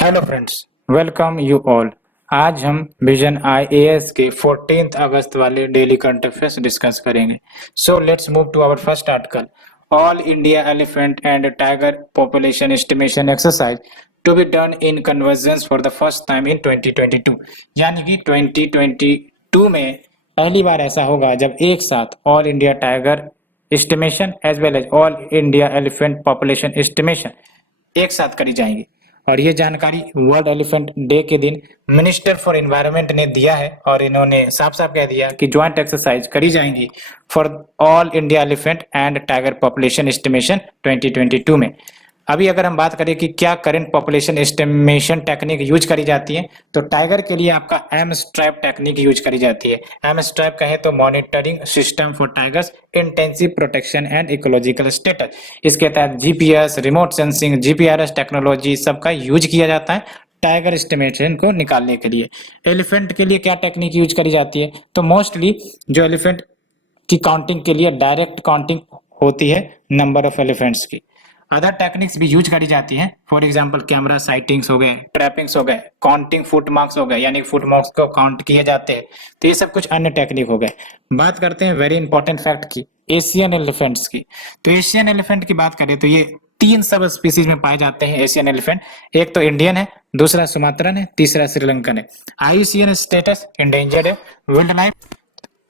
Hello friends, welcome you all. आज हम vision IAS के 14 अगस्त वाले डेली करंट अफेयर्स डिस्कस करेंगे। So let's move to our first article. All India elephant and tiger population estimation exercise to be done in convergence for the first time in 2022। यानी कि 2022 में पहली बार ऐसा होगा जब एक साथ all India tiger estimation as well as all India elephant population estimation एक साथ करी जाएंगी। और ये जानकारी वर्ल्ड एलिफेंट डे के दिन मिनिस्टर फॉर एनवायरनमेंट ने दिया है और इन्होंने साफ साफ कह दिया कि ज्वाइंट एक्सरसाइज करी जाएंगी for all India elephant and tiger population estimation 2022 में। अभी अगर हम बात करें कि क्या current population estimation technique use करी जाती है, तो टाइगर के लिए आपका एम स्ट्रैप टेक्निक यूज करी जाती है। एम स्ट्रैप कहे तो monitoring system for tigers intensive protection and ecological status. इसके तहत GPS, remote sensing, GPRS technology सबका यूज किया जाता है टाइगर एस्टिमेशन को निकालने के लिए। एलिफेंट के लिए क्या टेक्निक यूज करी जाती है, तो मोस्टली जो एलिफेंट की काउंटिंग के लिए डायरेक्ट काउंटिंग होती है नंबर ऑफ एलिफेंट्स की। अदर टेक्निक्स भी यूज करी जाती हैं, फॉर एग्जांपल कैमरा साइटिंग्स हो गए, ट्रैपिंग्स हो गए, काउंटिंग फुट मार्क्स हो गए, यानी फुट मार्क्स को काउंट किए जाते हैं। तो ये सब कुछ अन्य टेक्निक हो गए। बात करते हैं वेरी इंपॉर्टेंट फैक्ट की, एशियन एलिफेंट्स की। तो एशियन एलिफेंट की बात करें तो ये 3 सब स्पीसीज में पाए जाते हैं एशियन एलिफेंट। एक तो इंडियन है, दूसरा सुमात्रन है, तीसरा श्रीलंकन है। आईयूसीएन स्टेटस इंडेंजर्ड है। वाइल्ड लाइफ,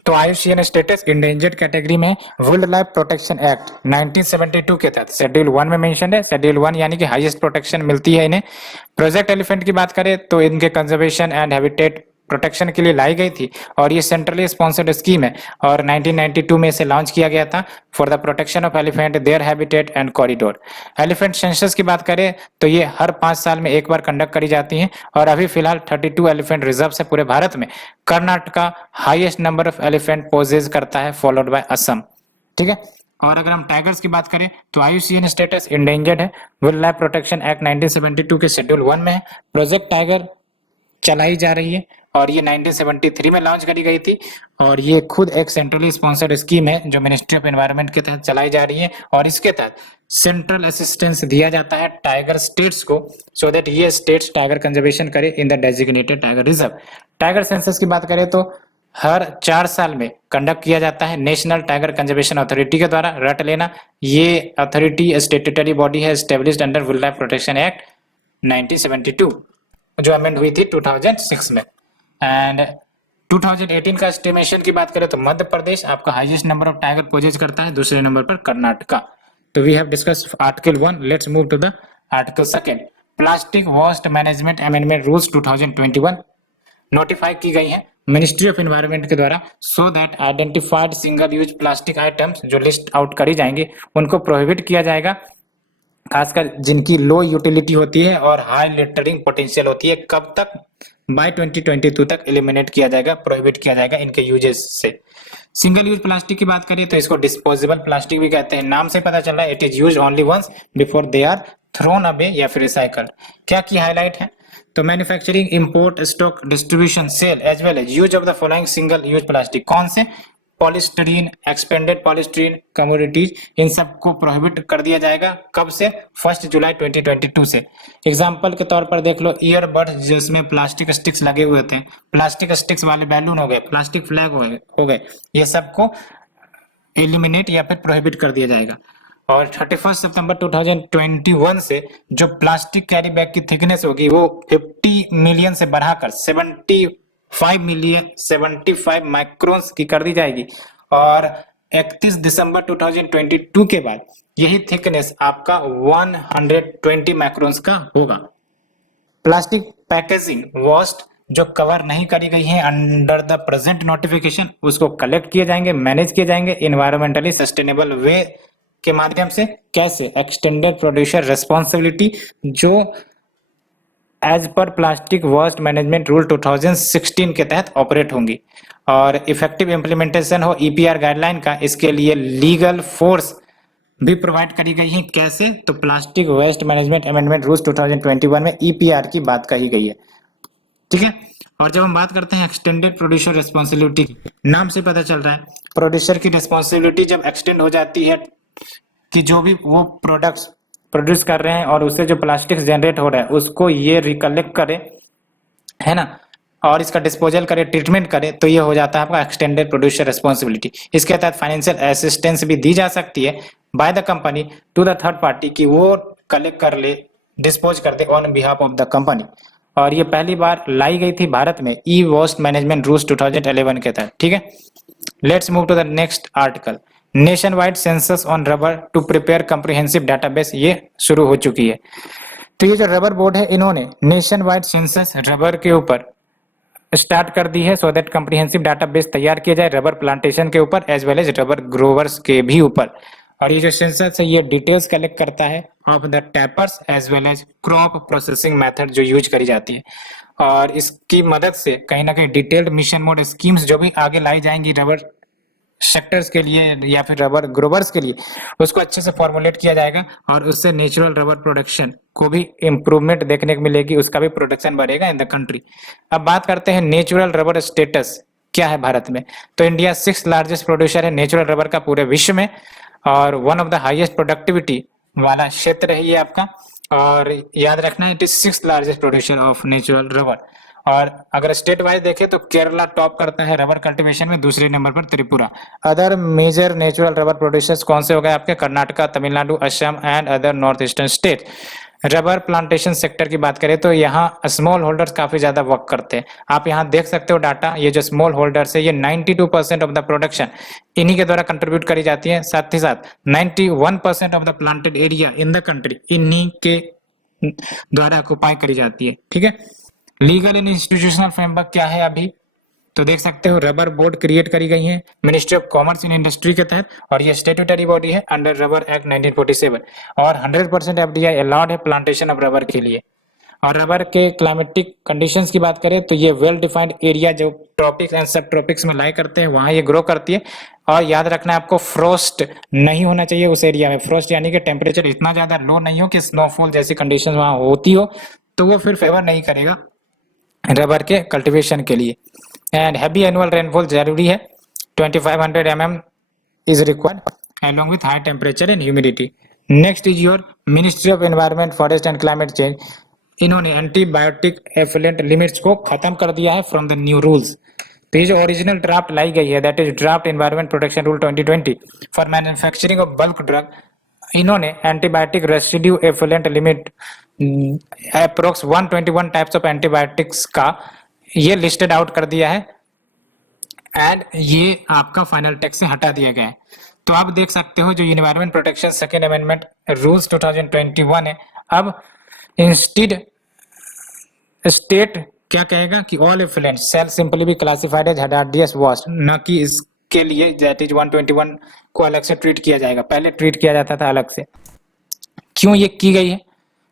तो आईयूसीएन स्टेटस इंडेंजर्ड कैटेगरी में वाइल्ड लाइफ प्रोटेक्शन एक्ट 1972 के तहत शेड्यूल 1 में मेंशन्ड है। शेड्यूल 1 यानी कि हाईएस्ट प्रोटेक्शन मिलती है इन्हें। प्रोजेक्ट एलिफेंट की बात करें तो इनके कंजर्वेशन एंड हैबिटेट प्रोटेक्शन के लिए लाई गई थी और ये सेंट्रली स्पॉन्सर्ड स्कीम है और 1992 में इसे लॉन्च किया गया था for the protection of elephant, their habitat and corridor. Elephant census की बात करें तो ये हर 5 साल में एक बार कंडक्ट करी जाती हैं और अभी फिलहाल 32 एलिफेंट रिजर्व है पूरे भारत में। Karnataka highest number of elephant possess करता है, फॉलोड बाय असम। ठीक है। और अगर हम टाइगर्स की बात करें तो आईयूसीएन स्टेटस इंडेंजर्ड है। वाइल्ड लाइफ प्रोटेक्शन एक्ट 1972 के शेड्यूल 1 में है। प्रोजेक्ट टाइगर चलाई जा रही है और ये 1973 में लॉन्च करी गई थी और ये खुद एक सेंट्रली स्पॉन्सर्ड स्कीम है जो मिनिस्ट्री ऑफ एनवायरनमेंट के तहत चलाई जा रही है और इसके तहत सेंट्रल असिस्टेंस दिया जाता है टाइगर स्टेट्स को, सो दैट ये स्टेट्स टाइगर कंजर्वेशन करे in the designated tiger reserve. Tiger census की बात करें तो हर 4 साल में कंडक्ट किया जाता है नेशनल टाइगर कंजर्वेशन अथॉरिटी के द्वारा। रट लेना, ये अथॉरिटी स्टेटूटरी बॉडी है established under wild life protection act 1972 जो अमेंड हुई थी 2006 में। एंड 2018 का एस्टिमेशन की बात करें तो मध्य प्रदेश आपका highest number of tiger possess करता है, दूसरे नंबर पर कर्नाटका। तो we have discuss article 1, let's move to the article 2। Plastic waste management amendment rules 2021 notify की गई है मिनिस्ट्री ऑफ एनवायरनमेंट के द्वारा, so that identified single use plastic items जो लिस्ट आउट करी जाएंगे उनको प्रोहिबिट किया जाएगा, खासकर जिनकी लो यूटिलिटी होती है और हाई लिटरिंग पोटेंशियल होती है। कब तक? बाय 2022 तक एलिमिनेट किया जाएगा, प्रोहिबिट किया जाएगा इनके यूजेस से। सिंगल यूज प्लास्टिक की बात करें तो इसको डिस्पोजेबल प्लास्टिक भी कहते हैं। नाम से पता चल रहा है it is used only once before they are thrown away या फिर रिसाइकल। क्या की हाईलाइट है? तो manufacturing, import, stock, distribution, sale as well as use of the following single use plastic. कौन से? पॉलीस्टीरीन, एक्सपेंडेड पॉलीस्टीरीन कमोडिटीज, इन सबको प्रोहिबिट कर दिया जाएगा। कब से? 1 जुलाई 2022 से। एग्जाम्पल के तौर पर देख लो, ईयरबड्स जिसमें प्लास्टिक स्टिक्स लगे हुए थे, प्लास्टिक स्टिक्स वाले बैलून हो गए, प्लास्टिक फ्लैग हो गए, ये सबको एलिमिनेट या फिर प्रोहिबिट कर दिया जाएगा। और 31 सितंबर 2021 से जो प्लास्टिक कैरी बैग की थिकनेस होगी वो 50 मिलियन से बढ़ाकर 75 माइक्रोन्स की कर दी जाएगी और 31 दिसंबर 2022 के बाद यही थिकनेस आपका 120 माइक्रोन्स का होगा। प्लास्टिक पैकेजिंग वेस्ट जो कवर नहीं करी गई है अंडर द प्रेजेंट नोटिफिकेशन उसको कलेक्ट किए जाएंगे, मैनेज किए जाएंगे इन्वायरमेंटली सस्टेनेबल वे के माध्यम से। कैसे? एक्सटेंडेड प्रोड्यूसर रिस्पॉन्सिबिलिटी जो as per plastic waste management rule 2016 के तहत ऑपरेट होंगी और इफेक्टिव इम्प्लीमेंटेशन हो ईपीआर गाइडलाइन का, इसके लिए लीगल फोर्स भी प्रोवाइड करी गई है। कैसे? तो plastic waste management amendment rules 2021 में ईपीआर की बात कही गई है। ठीक है। और जब हम बात करते हैं एक्सटेंडेड प्रोड्यूसर रिस्पॉन्सिबिलिटी, नाम से पता चल रहा है प्रोड्यूसर की रिस्पॉन्सिबिलिटी जब एक्सटेंड हो जाती है कि जो भी वो प्रोडक्ट्स प्रोड्यूस कर रहे हैं और उससे जो प्लास्टिक जनरेट हो रहा है उसको ये रिकलेक्ट करे, है ना, और इसका डिस्पोजल करे, ट्रीटमेंट करे, तो ये हो जाता है आपका एक्सटेंडेड प्रोड्यूसर रिस्पॉन्सिबिलिटी। इसके तहत फाइनेंशियल असिस्टेंस भी दी जा सकती है by the company to the third party कि वो कलेक्ट कर ले, डिस्पोज कर दे on behalf of the company. और ये पहली बार लाई गई थी भारत में ई वेस्ट मैनेजमेंट रूल्स 2011 के तहत। ठीक है, let's move to the next article. Nationwide census on rubber to prepare comprehensive database, ये शुरू हो चुकी है। तो ये जो रबर बोर्ड है इन्होंने नेशन वाइड सेंसस रबर के ऊपर स्टार्ट कर दी है सो दैट कम्प्रिहेंसिव डाटाबेस तैयार किया जाए रबर प्लांटेशन के ऊपर as well as rubber growers के भी ऊपर। और ये जो सेंसस है ये डिटेल्स कलेक्ट करता है of the tappers as well as crop processing method जो यूज करी जाती है। और इसकी मदद से कहीं ना कहीं डिटेल्ड मिशन मोड स्कीम्स जो भी आगे लाई जाएंगी रबर सेक्टर्स के लिए या फिर रबर ग्रोवर्स के लिए, उसको अच्छे से फॉर्मुलेट किया जाएगा और उससे नेचुरल रबर प्रोडक्शन को भी इम्प्रूवमेंट देखने को मिलेगी, उसका भी प्रोडक्शन बढ़ेगा इन द कंट्री। अब बात करते हैं नेचुरल रबर स्टेटस क्या है भारत में। तो इंडिया 6th लार्जेस्ट प्रोड्यूसर है नेचुरल रबर का पूरे विश्व में और one of the highest productivity वाला क्षेत्र है ये आपका। और याद रखना है it is 6th largest producer of natural rubber. और अगर स्टेट वाइज देखें तो केरला टॉप करता है रबर कल्टीवेशन में, दूसरे नंबर पर Tripura. Other major natural rubber producers कौन से हो गए आपके, Karnataka, Tamil Nadu, Assam and other north eastern state. Rubber plantation sector की बात करें तो यहाँ स्मॉल होल्डर्स काफी ज्यादा वर्क करते हैं। आप यहाँ देख सकते हो डाटा, ये जो स्मॉल होल्डर्स है ये 92% ऑफ द प्रोडक्शन इन्हीं के द्वारा कंट्रीब्यूट करी जाती है। साथ ही साथ 91% of the planted area in the country इन्हीं के द्वारा ऑक्युपाई करी जाती है। ठीक है, लीगल एंड इंस्टीट्यूशनल फ्रेमवर्क क्या है अभी, तो देख सकते हो रबर बोर्ड क्रिएट करी गई है ministry of commerce and industry के तहत और ये स्टेट्यूटरी बॉडी है अंडर रबर एक्ट 1947 और 100% एफडीआई अलाउड है प्लांटेशन ऑफ रबर के लिए। और रबर के क्लाइमेटिक कंडीशंस की बात करें तो ये वेल डिफाइंड एरिया जो ट्रॉपिक्स एंड सब ट्रॉपिक्स में लाई करते हैं वहां ये ग्रो करती है। और याद रखना है आपको फ्रोस्ट नहीं होना चाहिए उस एरिया में, फ्रोस्ट यानी कि टेम्परेचर इतना ज्यादा लो नहीं हो कि स्नोफॉल जैसी कंडीशन वहां होती हो, तो वो फिर फेवर नहीं करेगा रबर के कल्टीवेशन के लिए। एंड हैवी एनुअल रेनफॉल जरूरी है, 2500 mm is required along with high temperature and humidity. Next is your Ministry of Environment, Forest and Climate Change. इन्होंने एंटीबायोटिक एफिलेंट लिमिट्स को खत्म कर दिया है फ्रॉम द न्यू रूल्स। तो ये जो ओरिजिनल ड्राफ्ट लाई गई है that is draft environment protection rule 2020 for manufacturing of bulk drug, इन्होंने antibiotic residue effluent limit approx 121 types of antibiotics का ये लिस्टेड आउट कर दिया है एंड ये आपका फाइनल टेक्स्ट से हटा दिया गया है। तो आप देख सकते हो जो environment protection second amendment rules 2021 है, अब इंस्टीड स्टेट क्या कहेगा कि all effluent shall simply be classified as hazardous waste, न कि इसके लिए दैट इज 121 को अलग से ट्रीट किया जाएगा, पहले ट्रीट किया जाता था अलग से। क्यों ये की गई है,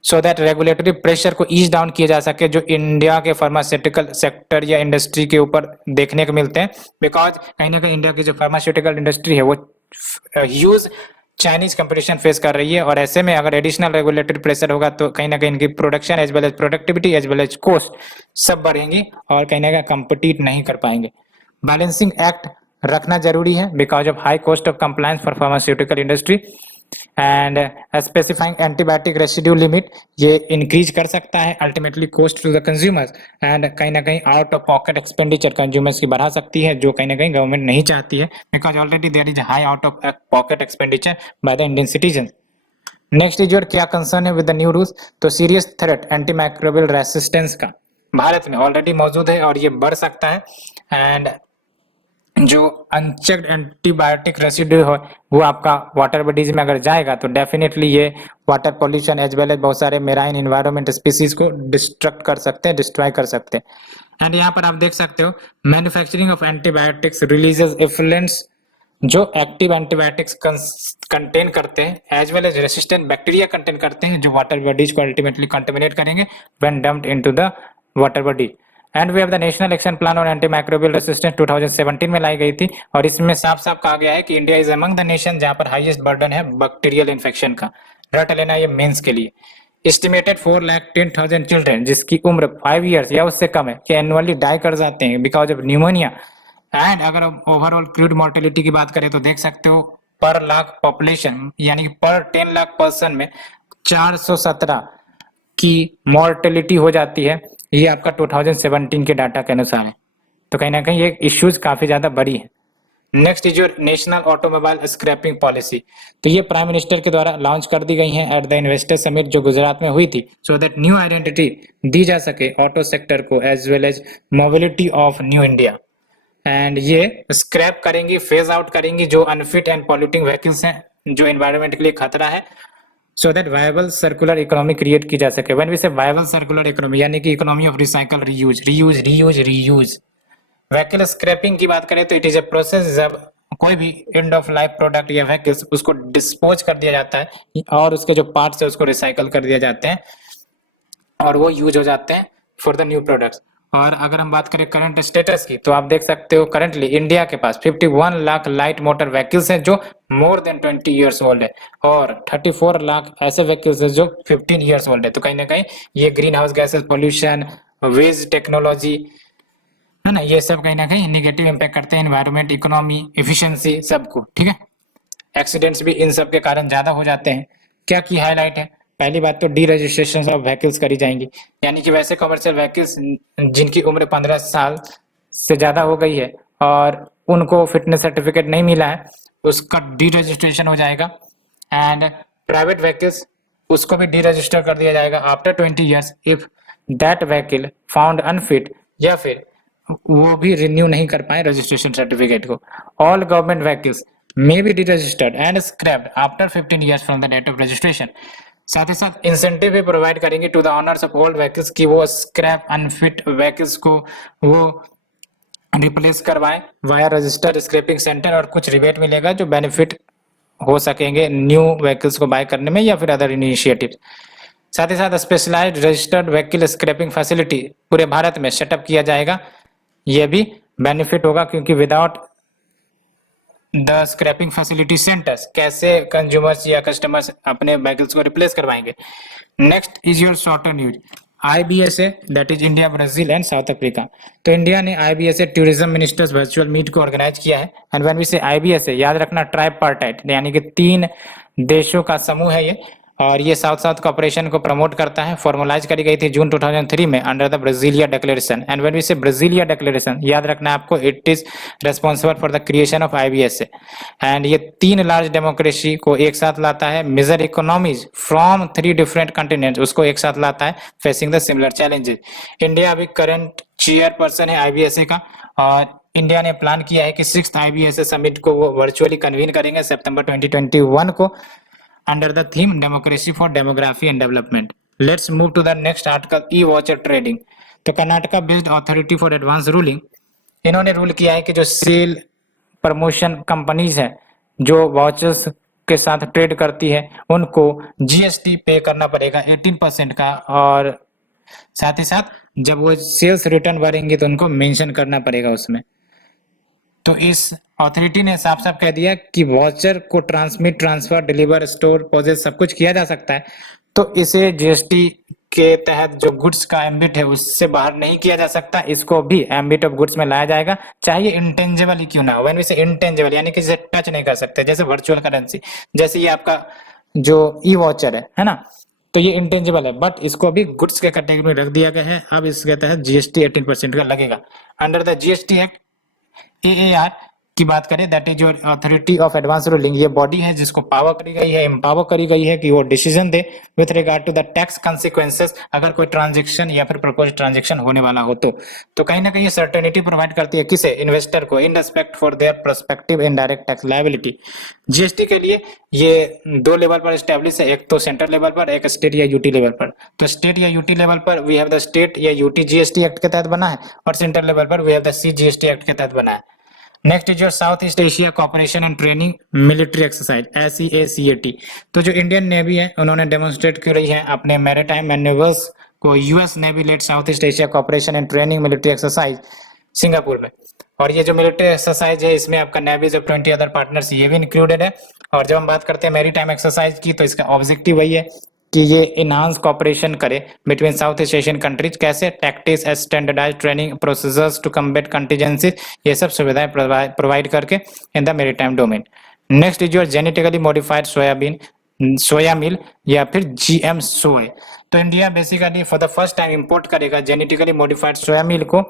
सो दैट रेगुलेटरी प्रेशर को ईज डाउन किया जा सके जो इंडिया के फार्मास्यूटिकल सेक्टर या इंडस्ट्री के ऊपर देखने को मिलते हैं। बिकॉज कहीं ना कहीं इंडिया की जो फार्मास्यूटिकल इंडस्ट्री है वो ह्यूज चाइनीज कंपटीशन फेस कर रही है और ऐसे में अगर एडिशनल रेगुलेटरी प्रेशर होगा तो कहीं ना कहीं इनकी production as well as productivity as well as cost सब बढ़ेंगी और कहीं ना कहीं कम्पिटिट नहीं कर पाएंगे। बैलेंसिंग एक्ट रखना जरूरी है because of high cost of compliance for pharmaceutical industry and specifying antibiotic residue limit ये इंक्रीज कर सकता है ultimately cost to the consumers and कहीं ना कहीं out of pocket expenditure consumers की बढ़ा सकती है जो कहीं ना कहीं गवर्नमेंट नहीं चाहती है because already there is high out of pocket expenditure by the Indian citizen. Next is your क्या कंसर्न है विद द न्यू रूल्स, तो सीरियस थ्रेट एंटीमाइक्रोबियल रेसिस्टेंस का भारत में ऑलरेडी मौजूद है और ये बढ़ सकता है एंड जो अनचेक्ड एंटीबायोटिक रेसिड्यू है वो आपका वाटर बॉडीज में अगर जाएगा तो डेफिनेटली ये water pollution as well as बहुत सारे मेराइन एनवायरनमेंट स्पीसीज को डिस्ट्रक्ट कर सकते हैं, डिस्ट्रॉय कर सकते हैं। एंड यहाँ पर आप देख सकते हो manufacturing of antibiotics releases effluents जो एक्टिव एंटीबायोटिक्स कंटेन करते हैं as well as resistant bacteria contain करते हैं जो वाटर बॉडीज को अल्टीमेटली कंटेमिनेट करेंगे when dumped into the water body. And we have the national action plan on antimicrobial resistance 2017 में लाई गई थी और इसमें साफ साफ कहा गया है कि India is among the nation जहां पर हाईएस्ट बर्डन है बैक्टीरियल इन्फेक्शन का। रट लेना ये मेंस के लिए। एस्टिमेटेड 4,10,000 चिल्ड्रन जिसकी उम्र 5 इयर्स या उससे कम है कि एनुअली डाई कर जाते हैं बिकॉज ऑफ न्यूमोनिया। एंड अगर ओवरऑल क्रूड मोर्टेलिटी की बात करें तो देख सकते हो पर लाख पॉपुलेशन यानी कि पर 10 लाख पर्सन में 417 की मॉर्टेलिटी हो जाती है। ये आपका 2017 के डाटा के अनुसार है। तो कहीं ना कहीं ये इश्यूज काफी ज्यादा बड़ी है। Next is your national automobile scrapping policy. तो ये प्राइम मिनिस्टर के द्वारा लॉन्च कर दी गई है एट द इन्वेस्टर समिट जो गुजरात में हुई थी, सो दैट न्यू आइडेंटिटी दी जा सके ऑटो सेक्टर को as well as mobility of new India. And ये स्क्रैप करेंगी, फेज आउट करेंगी जो अनफिट एंड पॉल्यूटिंग व्हीकल्स हैं, जो एनवायरनमेंट के लिए खतरा है, so that viable circular economy create की जा सके। When we say viable circular economy यानी कि economy of recycle, reuse reuse reuse reuse. Vehicle scrapping की बात करें तो इट इज ए प्रोसेस जब कोई भी एंड ऑफ लाइफ प्रोडक्ट या व्हीकल्स उसको डिस्पोज कर दिया जाता है और उसके जो पार्ट्स है उसको रिसाइकल कर दिया जाते हैं और वो यूज हो जाते हैं फॉर द न्यू प्रोडक्ट्स। और अगर हम बात करें करंट स्टेटस की तो आप देख सकते हो करंटली इंडिया के पास 51 लाख लाइट मोटर व्हीकल्स हैं जो मोर देन 20 ईयर्स ओल्ड है और 34 लाख ऐसे व्हीकल्स हैं जो 15 ईयर्स ओल्ड है। तो कहीं ना कहीं ये ग्रीन हाउस गैसेस, पॉल्यूशन, वेज टेक्नोलॉजी है ना, ये सब कहीं ना कहीं नेगेटिव इम्पैक्ट करते हैं एनवायरनमेंट, इकोनॉमी, एफिशिएंसी सबको। ठीक है, एक्सीडेंट्स भी इन सब के कारण ज्यादा हो जाते हैं। क्या की हाईलाइट है? पहली बात तो डी रजिस्ट्रेशन ऑफ व्हीकल्स करी जाएंगी, यानी कि वैसे कमर्शियल व्हीकल्स जिनकी उम्र 15 साल से ज्यादा हो गई है और उनको फिटनेस सर्टिफिकेट नहीं मिला है उसका डी रजिस्ट्रेशन हो जाएगा। एंड प्राइवेट व्हीकल्स उसको भी डी रजिस्टर कर दिया जाएगा after 20 years if that vehicle found unfit या फिर वो भी रिन्यू नहीं कर पाए रजिस्ट्रेशन सर्टिफिकेट को। All government vehicles may be deregistered and scrapped after 15 years from the date of registration. साथ ही साथ इंसेंटिव भी प्रोवाइड करेंगे to the owners of old vehicles कि वो स्क्रैप अनफिट व्हीकल्स को वो रिप्लेस करवाएं वाया रजिस्टर्ड स्क्रैपिंग सेंटर और कुछ रिबेट मिलेगा जो बेनिफिट हो सकेंगे न्यू व्हीकल्स को बाय करने में या फिर अदर इनिशिएटिव। साथ ही साथ specialised registered vehicle scrapping facility पूरे भारत में सेटअप किया जाएगा। यह भी बेनिफिट होगा क्योंकि without the scrapping facility centres कैसे कंज्यूमर्स या कस्टमर्स अपने व्हीकल्स को रिप्लेस करवाएंगे। Next is your shorter news. IBSA that is India, Brazil and South Africa. तो इंडिया ने IBSA tourism ministers virtual meet को ऑर्गेनाइज किया है। And when we say IBSA याद रखना ट्राइपार्टाइट यानी कि 3 देशों का समूह है ये और ये साउथ साउथ कॉपरेशन को प्रमोट करता है। फॉर्मुलाइज करी गई थी जून 2003 में under the Brasilia declaration. And when we say Brasilia declaration याद रखना आपको it is responsible for the creation of IBSA। And ये 3 लार्ज डेमोक्रेसी को एक साथ लाता है, major economies from 3 different continents उसको एक साथ लाता है facing the similar challenges. India अभी करंट चेयरपर्सन है IBSA का और इंडिया ने प्लान किया है कि 6th IBSA समिट को वो वर्चुअली कन्वीन करेंगे सितंबर 2021 को under the theme democracy for demography and development. Let's move to the next article, e-voucher trading. तो Karnataka based authority for advance ruling इन्होंने रूल किया है कि जो सेल प्रमोशन कंपनीज है जो वाउचर्स के साथ ट्रेड करती है उनको GST पे करना पड़ेगा 18% का और साथ ही साथ जब वो सेल्स रिटर्न भरेंगे तो उनको मेंशन करना पड़ेगा उसमें। तो इस अथॉरिटी ने साफ साफ कह दिया कि वाउचर को transmit, transfer, deliver, store, possess सब कुछ किया जा सकता है। तो इसे GST के तहत जो गुड्स का एम्बिट है उससे बाहर नहीं किया जा सकता, इसको भी एम्बिट ऑफ गुड्स में लाया जाएगा, चाहे इंटेंजिबल ही क्यों ना हो। व्हेन वी से इंटेंजिबल यानी कि जिसे टच नहीं कर सकते, जैसे वर्चुअल करेंसी, जैसे ये आपका जो ई वाउचर है ना, तो ये इंटेंजिबल है बट इसको भी गुड्स के कैटेगरी में रख दिया गया है। अब इसके तहत GST 18% का लगेगा। Under the GST act AAR की बात करें that is your authority of advance ruling, ये बॉडी है जिसको पावर करी गई है, एम्पावर करी गई है कि वो डिसीजन दे with regard to the tax consequences अगर कोई ट्रांजैक्शन या फिर प्रपोज ट्रांजैक्शन होने वाला हो तो कहीं ना कहीं ये सर्टेनिटी प्रोवाइड करती है किसे, इन्वेस्टर को, in respect for their prospective indirect tax liability. GST के लिए ये 2 लेवल पर एस्टेब्लिश है, एक तो सेंट्रल लेवल पर, एक स्टेट या यूटी लेवल पर। तो स्टेट या यूटी लेवल पर वी हैव द स्टेट या यूटी GST एक्ट के तहत बना है और सेंट्रल लेवल पर we have the CGST act के तहत बना है। Next is your south east Asia cooperation and training military exercise SEACAT। तो जो इंडियन नेवी है उन्होंने डेमोन्स्ट्रेट की रही है अपने मैरीटाइम मैन्यूवर्स को US navy led south east Asia cooperation and training military exercise Singapore में। और ये जो मिलिट्री एक्सरसाइज है इसमें आपका नेवीज ऑफ 20 अदर पार्टनर्स ये भी इंक्लूडेड है। और जब हम बात करते हैं मैरीटाइम एक्सरसाइज की तो इसका ऑब्जेक्टिव वही है कि ये इनहांस कॉपरेशन करे between South east Asian countries. कैसे? Tactics as standardised training procedures to combat contingencies, ये सब सुविधाएं प्रोवाइड करके in the maritime domain. Next is your genetically modified soybean soya meal या फिर जीएम सोय। तो India basically for the first time import करेगा genetically modified soya meal को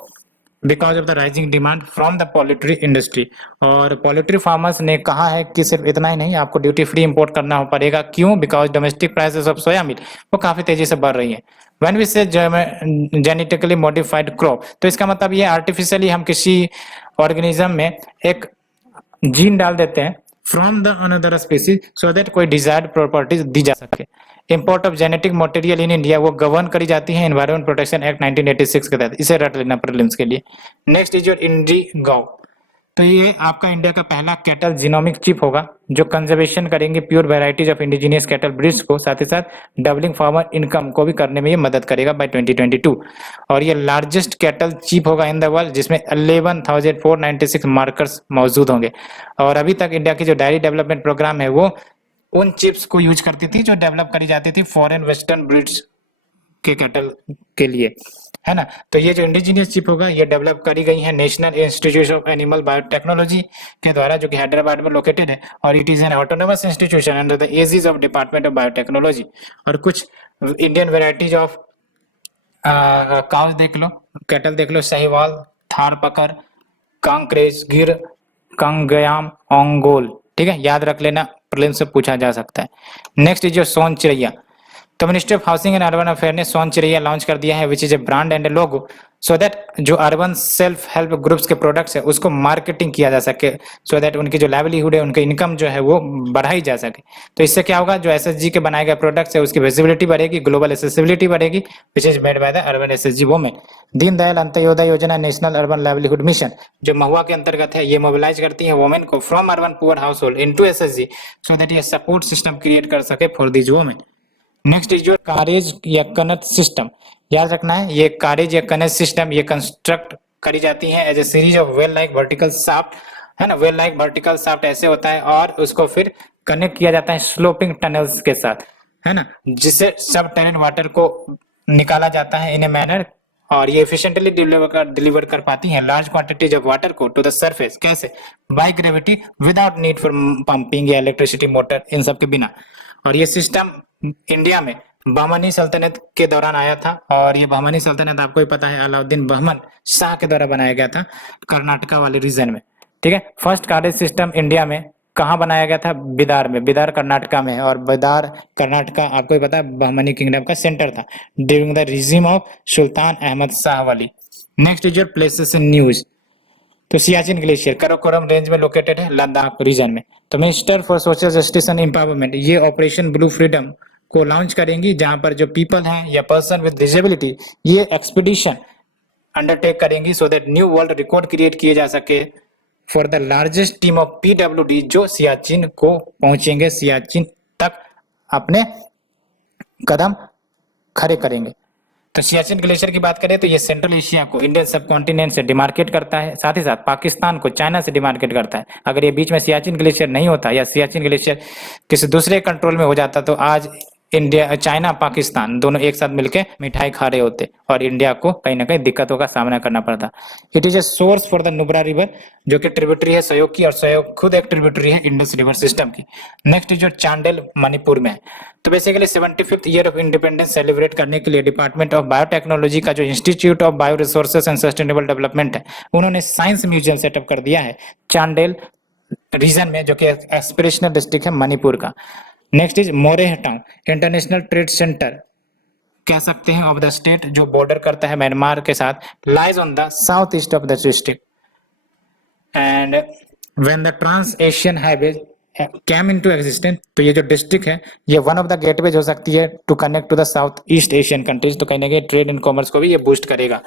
because of the rising demand from the poultry industry. और poultry farmers ने कहा है कि सिर्फ इतना ही नहीं, आपको ड्यूटी फ्री इंपोर्ट करना पड़ेगा। क्यों? Because domestic prices of soya meal वो काफी तेजी से बढ़ रही है। When we say genetically modified crop, तो इसका मतलब ये आर्टिफिशियली हम किसी ऑर्गेनिज्म में एक जीन डाल देते हैं from the another species so that कोई डिजायर्ड प्रॉपर्टीज दी जा सके। Import of genetic material in India वो गवर्न करी जाती है एनवायरमेंट प्रोटेक्शन एक्ट 1986 के तहत। इसे रट लेना प्रीलिम्स के लिए। नेक्स्ट इज योर इंडी गौ। तो ये आपका इंडिया का पहला कैटल जीनोमिक चिप होगा जो कंजर्वेशन करेंगे pure varieties of indigenous cattle breeds को, साथ ही साथ डबलिंग फार्मर इनकम को भी करने में ये मदद करेगा बाय 2022। और ये लार्जेस्ट कैटल चिप होगा इन द वर्ल्ड जिसमें 11,496 मार्कर्स मौजूद होंगे। और अभी तक इंडिया की जो डायरी डेवलपमेंट प्रोग्राम है वो उन चिप्स को यूज करती थी जो डेवलप करी जाती थी फॉरेन वेस्टर्न ब्रीड्स के कैटल के लिए, है ना। तो ये जो इंडिजिनियस चिप होगा ये डेवलप करी गई है national institute of animal biotechnology के द्वारा, जो कि हैदराबाद में लोकेटेड है। और it is an autonomous institution under the aegis of department of biotechnology. और कुछ इंडियन वेराइटीज ऑफ काउस देख लो, कैटल देख लो, साहिवाल, थारपकर, कांकरेज, गिर, कंगयाम, ओंगोल। ठीक है, याद रख लेना, प्रीलिम्स से पूछा जा सकता है। नेक्स्ट इज योर सोन चिड़ैया। तो ministry of housing and urban affair ने सोन चिड़ैया लॉन्च कर दिया है which is a brand and A logo so that जो अर्बन सेल्फ हेल्प ग्रुप्स के प्रोडक्ट्स है उसको मार्केटिंग किया जा सके, सो दैट उनकी जो लाइवलीहुड है, उनकी इनकम जो है वो बढ़ाई जा सके। तो इससे क्या होगा, जो एसएचजी के बनाए गए प्रोडक्ट्स है उसकी विजिबिलिटी बढ़ेगी, ग्लोबल एक्सेसिबिलिटी बढ़ेगी which is made by the urban SHG women. Deendayal Antyodaya योजना नेशनल अर्बन लाइवलीहुड मिशन जो महुआ के अंतर्गत है, ये मोबिलाइज करती है वुमेन को from urban poor household into SHG so that ये सपोर्ट सिस्टम क्रिएट कर सके for these women. Next is your कारेज या कनत सिस्टम। याद रखना है, ये कारेज या कनत सिस्टम ये कंस्ट्रक्ट करी जाती है as a series of well like vertical shaft, है ना। वेल लाइक वर्टिकल शाफ्ट ऐसे होता है और उसको फिर कनेक्ट किया जाता है स्लोपिंग टनल्स के साथ, है ना, जिससे सब टेरेन वाटर को निकाला जाता है इन ए मैनर। और ये एफिशिएंटली डिलीवर कर पाती हैं लार्ज क्वांटिटीज ऑफ वाटर को टू द सरफेस। कैसे? By gravity without need for pumping या इलेक्ट्रिसिटी मोटर, इन सब के बिना। और ये सिस्टम इंडिया में बहमनी सल्तनत के दौरान आया था। और ये बहमनी सल्तनत आपको ही पता है अलाउद्दीन बहमन शाह के द्वारा बनाया गया था कर्नाटका वाले रीजन में। ठीक है, फर्स्ट कारेज सिस्टम इंडिया में कहाँ बनाया गया था? बिदार में। बिदार कर्नाटका में है और बिदार कर्नाटका आपको ही पता है बहमनी किंगडम का सेंटर था during the regime of sultan Ahmad Shah वाली। Next is your places in news. तो सियाचिन ग्लेशियर कराकोरम रेंज में लोकेटेड है लद्दाख रीजन में। तो minister for social justice and empowerment ये ऑपरेशन ब्लू फ्रीडम को लॉन्च करेंगी जहां पर जो पीपल हैं या पर्सन विद डिसेबिलिटी ये एक्सपीडिशन अंडरटेक करेंगी सो that new world record create किए जा सके for the largest team of PWD जो सियाचिन को पहुंचेंगे, सियाचिन तक अपने कदम खड़े करेंगे। तो सियाचिन ग्लेशियर की बात करें तो ये सेंट्रल एशिया को इंडियन सब कॉन्टिनेंट से डिमार्केट करता है, साथ ही साथ पाकिस्तान को चाइना से डिमार्केट करता है। अगर ये बीच में सियाचिन ग्लेशियर नहीं होता या सियाचिन ग्लेशियर किसी दूसरे कंट्रोल में हो जाता तो आज इंडिया, चाइना, पाकिस्तान दोनों एक साथ मिलकर मिठाई खा रहे होते और इंडिया को कहीं ना कहीं दिक्कतों का सामना करना पड़ता। It is a source for the Nubra river जो कि ट्रिब्यूटरी है सहयोग की और सहयोग खुद एक ट्रिब्यूटरी है इंडस रिवर सिस्टम की। नेक्स्ट जो चांडेल मणिपुर में है। तो basically 75th year of independence celebrate करने के लिए डिपार्टमेंट ऑफ बायोटेक्नोलॉजी का जो institute of bio resources and sustainable development है उन्होंने साइंस म्यूजियम सेटअप कर दिया है चांडेल रीजन में जो कि एस्पिरेशनल डिस्ट्रिक्ट है मणिपुर का। नेक्स्ट इज मोरेहटांग इंटरनेशनल ट्रेड सेंटर कह सकते हैं ऑफ द स्टेट जो बॉर्डर करता है म्यांमार के साथ, lies on the south east of the district. And when the trans Asian highway came into existence तो ये जो डिस्ट्रिक्ट है ये वन ऑफ द गेटवेज हो सकती है to connect to the south east Asian countries. तो कहीं ना कहीं ट्रेड एंड कॉमर्स को भी ये बूस्ट करेगा।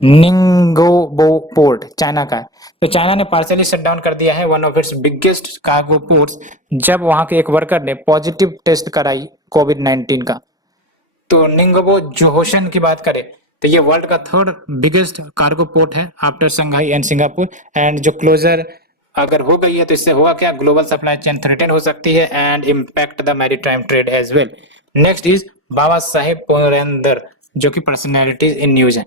निंगोबो पोर्ट चाइना का है। तो चाइना ने पार्शियली शट डाउन कर दिया है one of its biggest cargo ports जब वहां के एक वर्कर ने पॉजिटिव टेस्ट कराई कोविड-19 का। तो निंगोबो जोहोशन की बात करें तो ये वर्ल्ड का थर्ड बिगेस्ट कार्गो पोर्ट है after Shanghai and Singapore. And जो क्लोजर अगर हो गई है तो इससे होगा क्या, ग्लोबल सप्लाई चेन थ्रेटन हो सकती है and impact the maritime trade as well. Next is Baba Saheb Purandar जो कि पर्सनैलिटीज इन न्यूज है।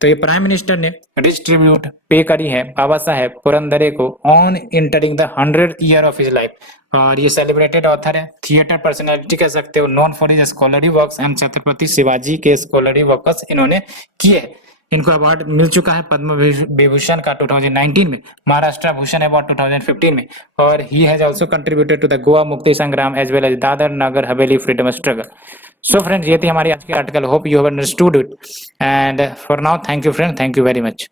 तो ये प्राइम मिनिस्टर ने रिच ट्रिब्यूट पे करी है बाबा साहेब पुरंदरे को on entering the 100th year of his life. और ये सेलिब्रेटेड ऑथर है, थिएटर पर्सनैलिटी कह सकते हो, known for his scholarly works and Chhatrapati Shivaji के स्कॉलरी वर्क्स इन्होंने किए। इनको अवार्ड मिल चुका है पद्म विभूषण का 2019 में, महाराष्ट्र भूषण अवार्ड 2015 में, और ही has also contributed to the Goa मुक्ति संग्राम as well as Dadar Nagar Haveli freedom struggle. So friends, ये थी हमारी आज की article. Hope you have understood it, and for now thank you friend, thank you very much.